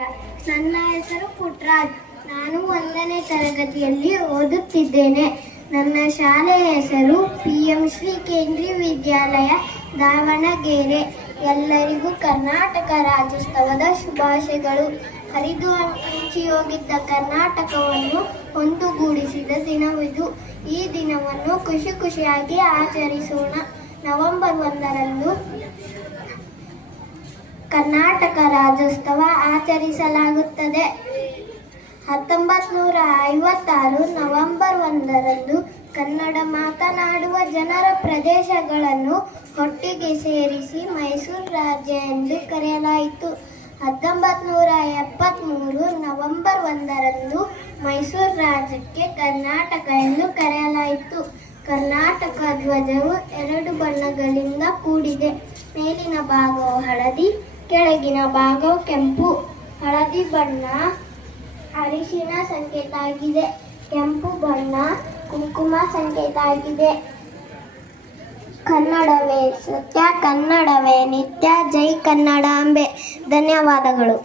ನನ್ನ ಹೆಸರು ಪುಟ್ರಾಜ್. ನಾನು 1ನೇ ತರಗತಿಯಲ್ಲಿ ಓದುತ್ತಿದ್ದೇನೆ. ನನ್ನ ಶಾಲೆಯ ಹೆಸರು PM ಶ್ರೀ ಕೇಂದ್ರೀಯ ವಿದ್ಯಾಲಯ ದಾವಣಗೆರೆ. ಎಲ್ಲರಿಗೂ ಕರ್ನಾಟಕ ರಾಜ್ಯೋತ್ಸವದ ಶುಭಾಶಯಗಳು. ಹರಿದು ಹಂಚಿ ಹೋಗಿದ್ದ ಕರ್ನಾಟಕವನ್ನು ಒಂದುಗೂಡಿಸಿದ ದಿನವಿದು. ಈ ದಿನವನ್ನು ಖುಷಿಯಾಗಿ ಆಚರಿಸೋಣ. ನವೆಂಬರ್ 1ರಂದು ಕರ್ನಾಟಕ ರಾಜ್ಯೋತ್ಸವ ಆಚರಿಸಲಾಗುತ್ತದೆ. 1956 ನವೆಂಬರ್ 1ರಂದು ಕನ್ನಡ ಮಾತನಾಡುವ ಜನರ ಪ್ರದೇಶಗಳನ್ನು ಒಟ್ಟಿಗೆ ಸೇರಿಸಿ ಮೈಸೂರು ರಾಜ್ಯ ಎಂದು ಕರೆಯಲಾಯಿತು. 1973 ನವೆಂಬರ್ 1ರಂದು ಮೈಸೂರು ರಾಜ್ಯಕ್ಕೆ ಕರ್ನಾಟಕ ಎಂದು ಕರೆಯಲಾಯಿತು. ಕರ್ನಾಟಕ ಧ್ವಜವು 2 ಬಣ್ಣಗಳಿಂದ ಕೂಡಿದೆ. ಮೇಲಿನ ಭಾಗವು ಹಳದಿ, ಕೆಳಗಿನ ಭಾಗವು ಕೆಂಪು. ಹಳದಿ ಬಣ್ಣ ಅರಿಶಿನ ಸಂಕೇತ ಆಗಿದೆ. ಕೆಂಪು ಬಣ್ಣ ಕುಂಕುಮ ಸಂಕೇತ ಆಗಿದೆ. ಕನ್ನಡವೇ ಸತ್ಯ, ಕನ್ನಡವೇ ನಿತ್ಯ. ಜೈ ಕನ್ನಡಾಂಬೆ. ಧನ್ಯವಾದಗಳು.